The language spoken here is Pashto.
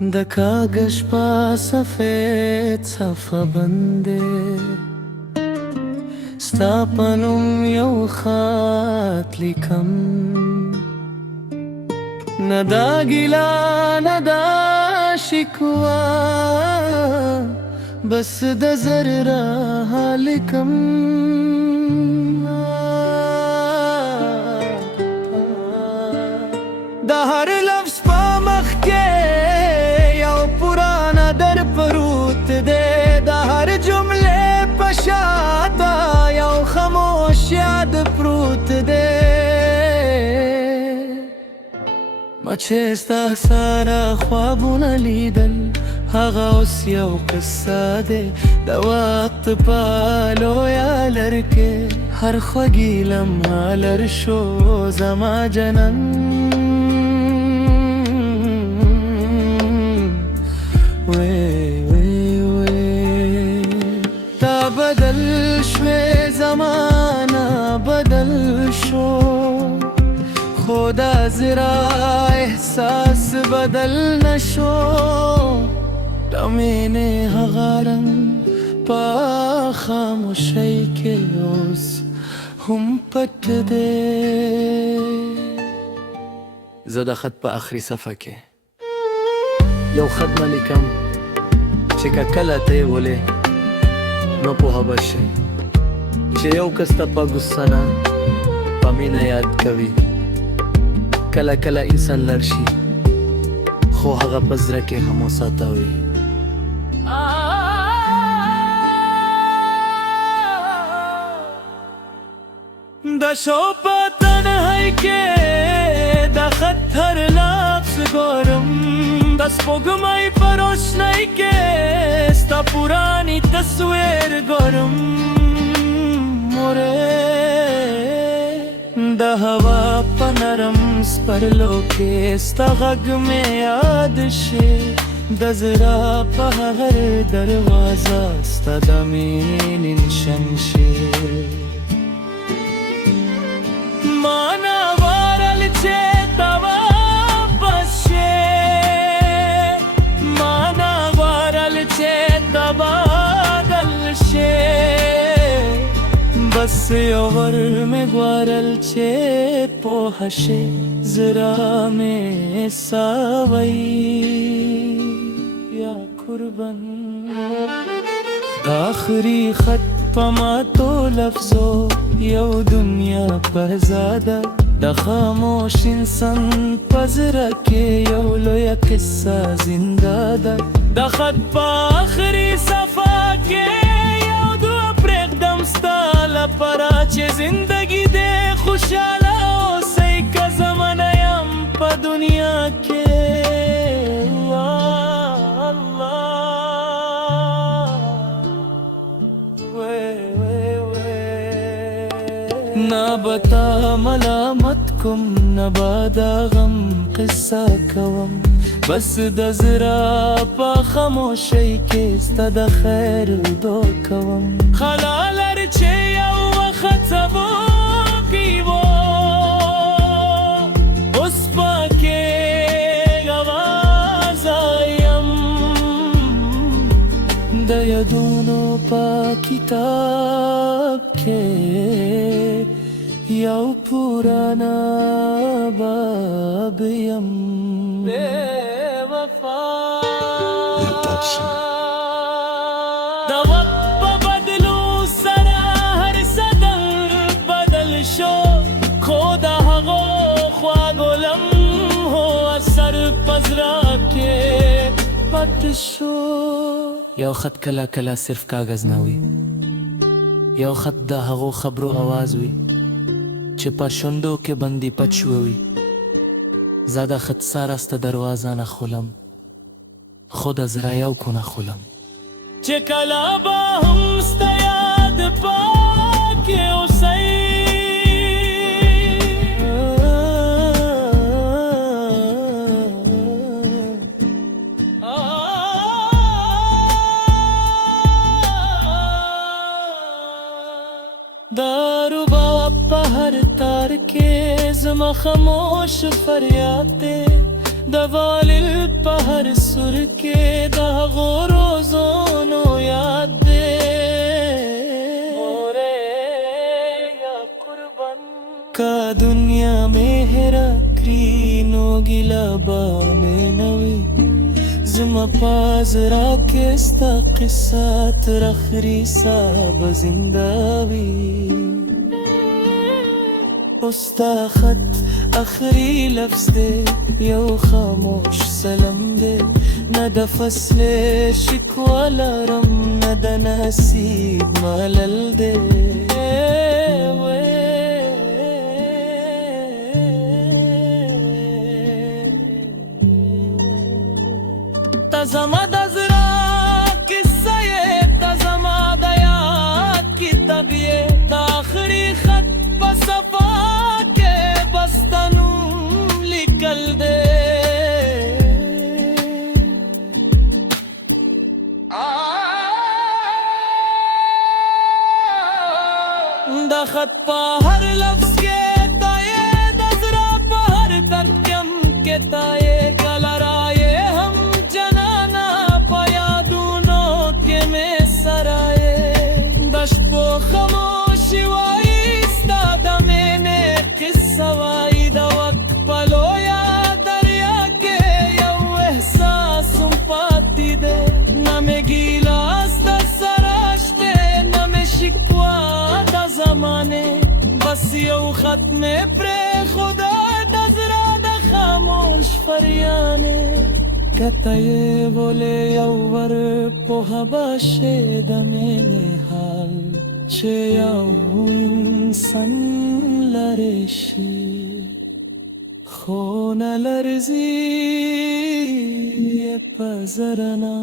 د کاغذ په سفید صفه باندې ستا په نوم یو خط لیکم، نه دا ګیله نه دا شکوه، بس د زر راها لیکم. د هر لفظ په مخ کې یو پرانا در پروت دی، د هر جملې په شاته یو خاموش یاد پروت دی. ما چې ستا سره خوابونه لیدل، هغه اوس یو قصه دی د وخت په لویه لر کې. هر خوږې لمحه لر شو زما جنن، تا بدل شوی زمانه بدل شو، خو دا زرا احساس بدل نشو. د مینې هغه رنګ په خاموشۍ کې اوس هم پټ دی. زه د خط په آخري صفحه کې یو خط نه لیکم چې که کله ته یې ولې نو پوهه به شې چې یو کس ته په غصه نه په مینه یاد کوي. کله کله انسان لر شي خو هغه په زړه کې هم وساته وي. د شو په تنهایی کې د خط هر لفظ ګورم، د سپوږمۍ په روشنۍ کې ستا پرانی تصویر ګورم. د هوا په نرم سپرلو کې ستا غږ مې یاد شي، د زړه په هر دروازه ستا د مینې نشان شي. مانا وارل چې ته واپس شې، مانا وارل چې ته بدل شې، بس یو ور مې غواړل چې پوه شې زړه مې ساوي یا قربان. د آخري خط په ماتو لفظو یو دنیا پرزاده، د خاموش انسان په زړه کې یو لویه قصه زنده ده. د خط په آخري صفحه کې یو دعا پرېږدم ستا لپاره چې زندګي دې خوشحاله اوسئ که زه منه یم په دنیا کې. نه به تا ملامت کوم نه به د غم قصه کوم، بس د زړه په خاموشۍ کې ستا د خیر دعا کوم. خلا لر چې یو وخت سبوکي و اوس پکې اوازه یم، د یادونو په کتاب کې یو پرانا باب یم. بے وفا د وخت په بدلو سره هر صدر بدل شو، خو د هغو خواږو لمحو اثر په زړه کې پټ شو. یو خط کله کله صرف کاغذ نه وي، یو خط د هغو خبرو آواز وي چې په شونډو کې بندي پټ شوی وي. زه د خط سره ستا دروازه نه خولم، خو د زړه یو کونه خولم چې کله به هم ستا یاد پاکې اوسئ. دارو باب په هر تار کې زما خاموش فریاد دی، د والل په هر सुर के दागो रोज़ोनो याद दे मोरे या कुर्बान का दुनिया में हेरा क्रीनो गिला बा में नवी زما پازرا کستا قصات رخری صاحب زنداوی استا خط اخری لفظ دے یو خاموش سلام دے نہ د فصل شکوا لرم نہ د نصیب ملل دے زما د زړه کیسه یې د زما د یاد کتاب یې د آخري خط په صفحه کې بس تا نوم لیکل دی د خط په هر لفظ کې تا یې د زړه په هر ترکم کې تا یې کله رایې سوای د وخت په لویا دریا کې یو احساس پاتې ده نه مې ګیلاس د سراشته نه مې شکوا د زمانه بس یو خط مې پر خدا د زړه د خاموش فریانه کته یې بوله یو ور په هوا شه د مینې حال چې یو انسان لري شي خو نه لرزي په زرنا